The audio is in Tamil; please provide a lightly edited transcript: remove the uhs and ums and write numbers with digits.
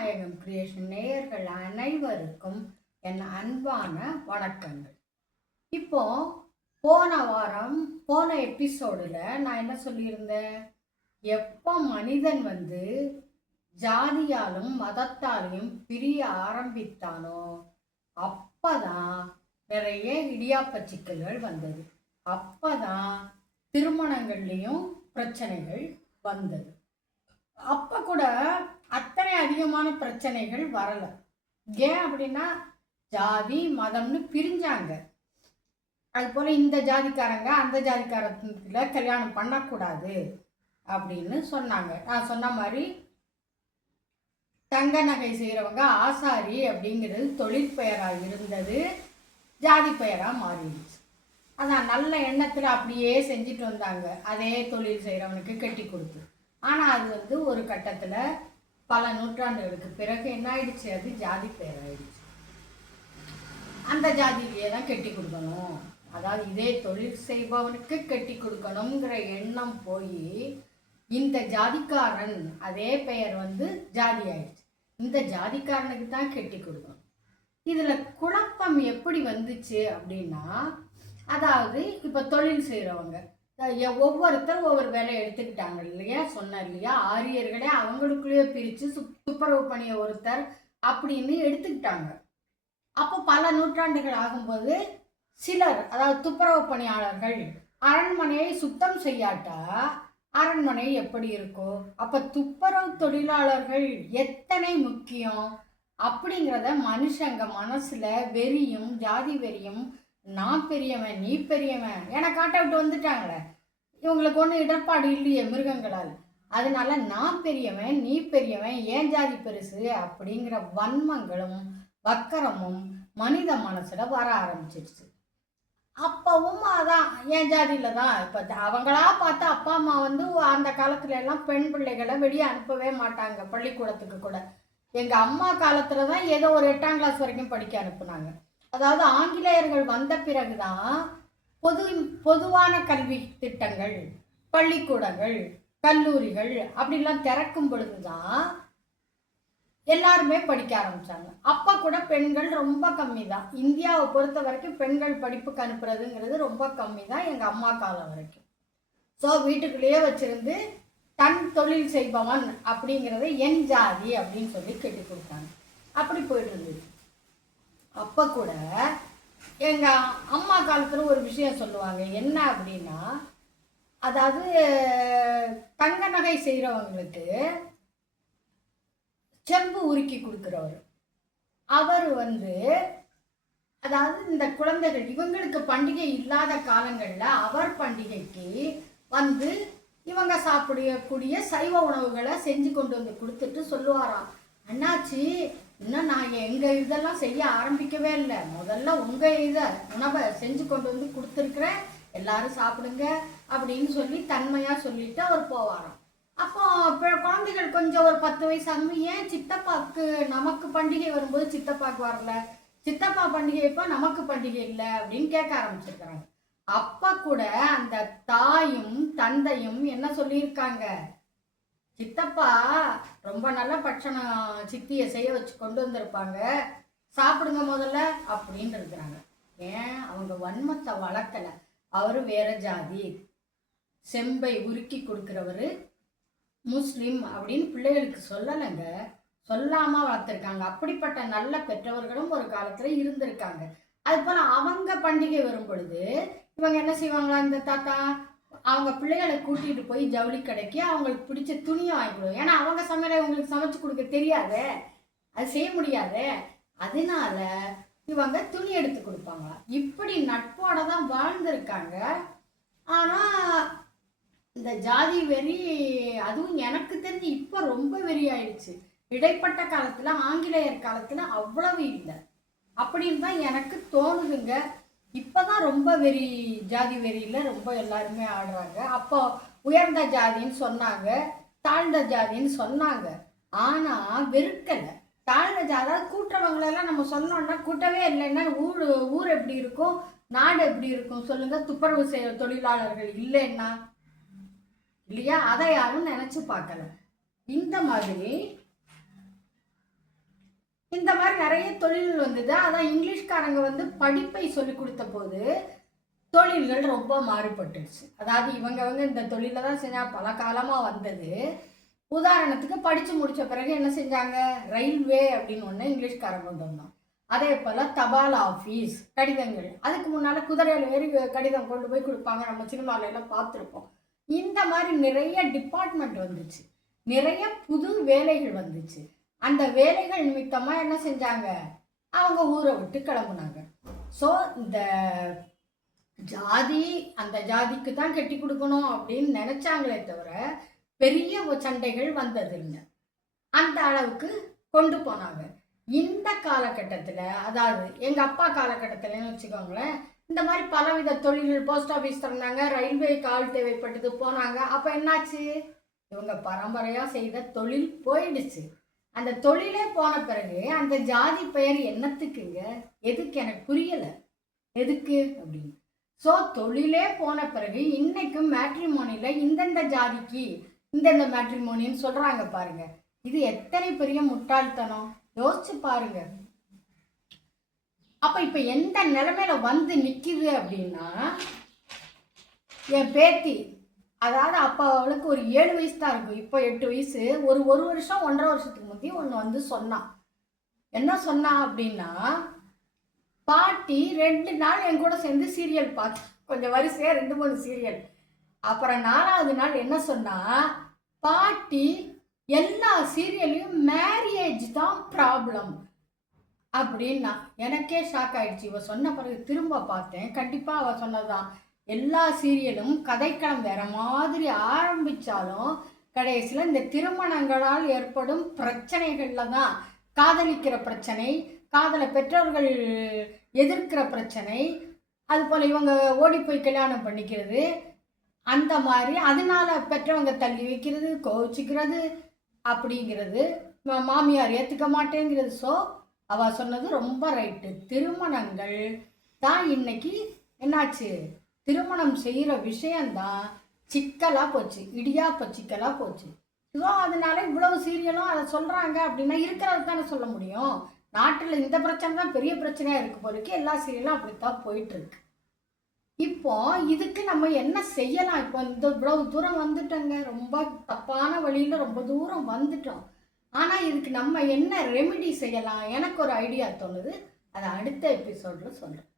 நாயகம் கிரியேஷன் நேயர்கள் அனைவருக்கும் என் அன்பான வணக்கங்கள். இப்போ போன எபிசோடில் நான் என்ன சொல்லியிருந்தேன், எப்போ மனிதன் ஜாதியாலும் மதத்தாலையும் பிரிய ஆரம்பித்தானோ அப்பதான் நிறைய இடியாப்ப சிக்கல்கள் வந்தது. அப்பதான் திருமணங்கள்லையும் பிரச்சனைகள் வந்தது. அப்ப கூட அத்தனை அதிகமான பிரச்சனைகள் வரல. ஏன் அப்படின்னா ஜாதி மதம்னு பிரிஞ்சாங்க. அது போல இந்த ஜாதிக்காரங்க அந்த ஜாதிக்காரத்துல கல்யாணம் பண்ணக்கூடாது அப்படின்னு சொன்னாங்க. நான் சொன்ன மாதிரி தங்க நகை செய்கிறவங்க ஆசாரி அப்படிங்கிறது தொழில் பெயராக இருந்தது, ஜாதி பெயராக மாறிடுச்சு. அதான் நல்ல எண்ணத்தில் அப்படியே செஞ்சுட்டு வந்தாங்க, அதே தொழில் செய்கிறவனுக்கு கட்டி கொடுத்து. ஆனால் அது ஒரு கட்டத்தில் பல நூற்றாண்டுகளுக்கு பிறகு என்ன ஆயிடுச்சு, அது ஜாதி பெயர் ஆயிடுச்சு. அந்த ஜாதியிலேயே தான் கட்டி கொடுக்கணும், அதாவது இதே தொழில் செய்பவனுக்கு கட்டி கொடுக்கணுங்கிற எண்ணம் போய் இந்த ஜாதிக்காரன் அதே பெயர் ஜாதி ஆயிடுச்சு. இந்த ஜாதிக்காரனுக்கு தான் கட்டி கொடுக்கணும். இதில் குழப்பம் எப்படி வந்துச்சு அப்படின்னா, அதாவது இப்போ தொழில் செய்கிறவங்க ஒவ்வொருத்தர் ஒவ்வொரு வேலையை எடுத்துக்கிட்டாங்க இல்லையா, சொன்னார் இல்லையா, ஆரியர்களே அவங்களுக்குள்ளேயே பிரித்து துப்புரவு பணியை ஒருத்தர் அப்படின்னு எடுத்துக்கிட்டாங்க. அப்போ பல நூற்றாண்டுகள் ஆகும்போது சிலர், அதாவது துப்புரவு பணியாளர்கள் அரண்மனையை சுத்தம் செய்யாட்டா அரண்மனை எப்படி இருக்கும், அப்போ துப்புரவு தொழிலாளர்கள் எத்தனை முக்கியம் அப்படிங்கிறத மனுஷங்க மனசுல வெறியும் ஜாதி வெறியும், நான் பெரியவன் நீ பெரியவன் என காட்ட விட்டு வந்துட்டாங்களே. இவங்களுக்கு ஒன்றும் இடர்பாடு இல்லையே மிருகங்களால், அதனால நான் பெரியவன் நீ பெரியவன் ஏன் ஜாதி பெருசு அப்படிங்கிற வன்மங்களும் வக்கரமும் மனித மனசுல வர ஆரம்பிச்சிடுச்சு. அப்பவும் அதான் என் ஜாதியில தான். இப்போ அவங்களா பார்த்து அப்பா அம்மா அந்த காலத்துல எல்லாம் பெண் பிள்ளைகளை வெளியே அனுப்பவே மாட்டாங்க பள்ளிக்கூடத்துக்கு கூட. எங்க அம்மா காலத்துல தான் ஏதோ ஒரு 8ஆம் கிளாஸ் வரைக்கும் படிக்க அனுப்புனாங்க. அதாவது ஆங்கிலேயர்கள் வந்த பிறகுதான் பொதுவான கல்வி திட்டங்கள், பள்ளிக்கூடங்கள், கல்லூரிகள் அப்படிலாம் திறக்கும் பொழுதுதான் எல்லாருமே படிக்க ஆரம்பிச்சாங்க. அப்ப கூட பெண்கள் ரொம்ப கம்மி தான். இந்தியாவை பொறுத்த வரைக்கும் பெண்கள் படிப்புக்கு அனுப்புறதுங்கிறது ரொம்ப கம்மி தான் எங்க அம்மா காலம் வரைக்கும். ஸோ வீட்டுக்குள்ளேயே வச்சிருந்து தன் தொழில் செய்பவன் அப்படிங்கிறத என் ஜாதி அப்படின்னு சொல்லி கட்டி கொடுத்தாங்க. அப்படி போயிட்டு இருந்தது. அப்போ கூட எங்கள் அம்மா காலத்தில் ஒரு விஷயம் சொல்லுவாங்க, என்ன அப்படின்னா, அதாவது தங்க நகை செய்கிறவங்களுக்கு செம்பு உருக்கி கொடுக்குறவர், அவர் அதாவது இந்த குழந்தைகள் இவங்களுக்கு பண்டிகை இல்லாத காலங்களில் அவர் பண்டிகைக்கு இவங்க சாப்பிடக்கூடிய சைவ உணவுகளை செஞ்சு கொண்டு கொடுத்துட்டு சொல்லுவாராம், அண்ணாச்சி இன்னும் நான் எங்கள் இதெல்லாம் செய்ய ஆரம்பிக்கவே இல்லை, முதல்ல உங்கள் உணவை செஞ்சு கொண்டு கொடுத்துருக்குறேன், எல்லாரும் சாப்பிடுங்க அப்படின்னு சொல்லி தன்மையாக சொல்லிட்டு அவர் போவாராம். அப்போ குழந்தைகள் கொஞ்சம் ஒரு 10 வயசு ஆகும், ஏன் சித்தப்பாவுக்கு நமக்கு பண்டிகை வரும்போது சித்தப்பாவுக்கு வரல, சித்தப்பா பண்டிகை இப்போ நமக்கு பண்டிகை இல்லை அப்படின்னு கேட்க ஆரம்பிச்சிருக்கிறாங்க. அப்போ கூட அந்த தாயும் தந்தையும் என்ன சொல்லியிருக்காங்க, சித்தப்பா ரொம்ப நல்ல பட்சணம் சித்தியை செய்ய வச்சு கொண்டு வந்திருப்பாங்க, சாப்பிடுங்க முதல்ல அப்படின்னு இருக்கிறாங்க. ஏன் அவங்க வன்மத்தை வளர்க்கல, அவரு வேற ஜாதி, செம்பை உருக்கி கொடுக்குறவரு முஸ்லீம் அப்படின்னு பிள்ளைகளுக்கு சொல்லலைங்க, சொல்லாம வளர்த்துருக்காங்க. அப்படிப்பட்ட நல்ல பெற்றவர்களும் ஒரு காலத்துல இருந்திருக்காங்க. அது போல அவங்க பண்டிகை வரும் பொழுது இவங்க என்ன செய்வாங்களா, இந்த தாத்தா அவங்க பிள்ளைகளை கூட்டிட்டு போய் ஜவுளி கடைக்கு அவங்களுக்கு பிடிச்ச துணியை வாங்கிடுவோம். ஏன்னா அவங்க சமையலை இவங்களுக்கு சமைச்சு கொடுக்க தெரியாது, அது செய்ய முடியாது, அதனால இவங்க துணி எடுத்து கொடுப்பாங்க. இப்படி நட்போட தான் வாழ்ந்திருக்காங்க. ஆனா இந்த ஜாதி வெறி அதுவும் எனக்கு தெரிஞ்சு இப்போ ரொம்ப வெறி ஆயிடுச்சு. இடைப்பட்ட காலத்துல ஆங்கிலேயர் காலத்துல அவ்வளவு இல்லை அப்படின்னு தான் எனக்கு தோணுதுங்க. இப்போதான் ரொம்ப வெறி, ஜாதி வெறியில் ரொம்ப எல்லாருமே ஆடுறாங்க. அப்போ உயர்ந்த ஜாதின்னு சொன்னாங்க, தாழ்ந்த ஜாதின்னு சொன்னாங்க, ஆனால் வெறுக்கலை. தாழ்ந்த ஜாதி அதாவது கூட்டுறவங்களெல்லாம் நம்ம சொன்னோம்னா கூட்டவே இல்லைன்னா ஊர் எப்படி இருக்கும், நாடு எப்படி இருக்கும் சொல்லுங்க. துப்புரவு செய்ய தொழிலாளர்கள் இல்லைன்னா இல்லையா, அதை யாரும் நினைச்சு பார்க்கல. இந்த மாதிரி இந்த மாதிரி நிறைய தொழில்கள் வந்தது. அதான் இங்கிலீஷ்காரங்க வந்து படிப்பை சொல்லி கொடுத்த போது தொழில்கள் ரொம்ப மாறுபட்டுருச்சு. அதாவது இவங்க இந்த தொழில தான் செஞ்சா பல காலமாக வந்தது. உதாரணத்துக்கு படித்து முடித்த பிறகு என்ன செஞ்சாங்க, ரயில்வே அப்படின்னு ஒன்று இங்கிலீஷ்காரங்க கொண்டு வந்தோம். அதே போல் தபால் ஆஃபீஸ், கடிதங்கள். அதுக்கு முன்னால் குதிரையில் ஏறி கடிதம் கொண்டு போய் கொடுப்பாங்க, நம்ம சினிமாவில எல்லாம் பார்த்துருப்போம். இந்த மாதிரி நிறைய டிபார்ட்மெண்ட் வந்துச்சு, நிறைய புது வேலைகள் வந்துச்சு. அந்த வேலைகள் நிமித்தமாக என்ன செஞ்சாங்க, அவங்க ஊரை விட்டு கிளம்புனாங்க. ஸோ இந்த ஜாதி அந்த ஜாதிக்கு தான் கட்டி கொடுக்கணும் அப்படின்னு நினைச்சாங்களே தவிர பெரிய சண்டைகள் வந்ததில்லை. அந்த அளவுக்கு கொண்டு போனாங்க. இந்த காலகட்டத்தில், அதாவது எங்கள் அப்பா காலகட்டத்தில்னு வச்சுக்கோங்களேன், இந்த மாதிரி பலவித தொழில்கள், போஸ்ட் ஆஃபீஸ் திறந்தாங்க, ரயில்வேக்கு ஆள் தேவைப்பட்டது, போனாங்க. அப்போ என்னாச்சு, இவங்க பரம்பரையாக செய்த தொழில் போயிடுச்சு. அந்த தொழிலே போன பிறகு அந்த ஜாதி பெயர் என்னத்துக்குங்க, எதுக்கு, எனக்கு புரியலை எதுக்கு அப்படின்னு. ஸோ தொழிலே போன பிறகு இன்னைக்கும் மேட்ரிமோனியில் இந்தந்த ஜாதிக்கு இந்தந்த மேட்ரிமோனின்னு சொல்கிறாங்க பாருங்க. இது எத்தனை பெரிய முட்டாள்தனம், யோசிச்சு பாருங்க. அப்போ இப்போ எந்த நிலைமையில வந்து நிற்கிது அப்படின்னா, என் பேத்தி, அதாவது அப்போ அவளுக்கு ஒரு 7 வயசு தான் இருக்கும், இப்போ 8 வயசு. ஒரு வருஷம் 1.5 வருஷத்துக்கு முந்தைய ஒன்று வந்து சொன்னான். என்ன சொன்னா அப்படின்னா, பாட்டி 2 நாள் என் கூட சேர்ந்து சீரியல் பார்த்து, கொஞ்சம் வரிசையாக 2-3 சீரியல். அப்புறம் 4வது நாள் என்ன சொன்னா, பாட்டி எல்லா சீரியல்லையும் மேரேஜ் தான் ப்ராப்ளம் அப்படின்னா. எனக்கே ஷாக் ஆயிடுச்சு. இவ சொன்ன பிறகு திரும்ப பார்த்தேன், கண்டிப்பாக அவள் சொன்னதான். எல்லா சீரியலும் கதைக்களம் வேற மாதிரி ஆரம்பித்தாலும் கடைசியில் இந்த திருமணங்களால் ஏற்படும் பிரச்சனைகளில் தான், காதலிக்கிற பிரச்சனை, காதலை பெற்றோர்கள் எதிர்க்கிற பிரச்சனை, அதுபோல் இவங்க ஓடி போய் கல்யாணம் பண்ணிக்கிறது, அந்த மாதிரி அதனால பெற்றவங்க தள்ளி வைக்கிறது, கோவிச்சுக்கிறது அப்படிங்கிறது, மாமியார் ஏற்றுக்க மாட்டேங்கிறது. ஸோ அவள் சொன்னது ரொம்ப ரைட்டு. திருமணங்கள் தான் இன்னைக்கு என்னாச்சு, திருமணம் செய்கிற விஷயந்தான் சிக்கலாக போச்சு, இடியாப்ப சிக்கலாக போச்சு. ஸோ அதனால இவ்வளவு சீரியலும் அதை சொல்கிறாங்க அப்படின்னா இருக்கிறது தானே சொல்ல முடியும். நாட்டில் இந்த பிரச்சனை தான் பெரிய பிரச்சனையாக இருக்கு போறதுக்கு எல்லா சீரியலும் அப்படித்தான் போயிட்டுருக்கு. இப்போ இதுக்கு நம்ம என்ன செய்யலாம்? இப்போ இவ்வளவு தூரம் வந்துட்டோங்க, ரொம்ப தப்பான வழியில் ரொம்ப தூரம் வந்துட்டோம். ஆனால் இதுக்கு நம்ம என்ன ரெமிடி செய்யலாம்? எனக்கு ஒரு ஐடியா தோணுது, அதை அடுத்த எபிசோடில் சொல்கிறேன்.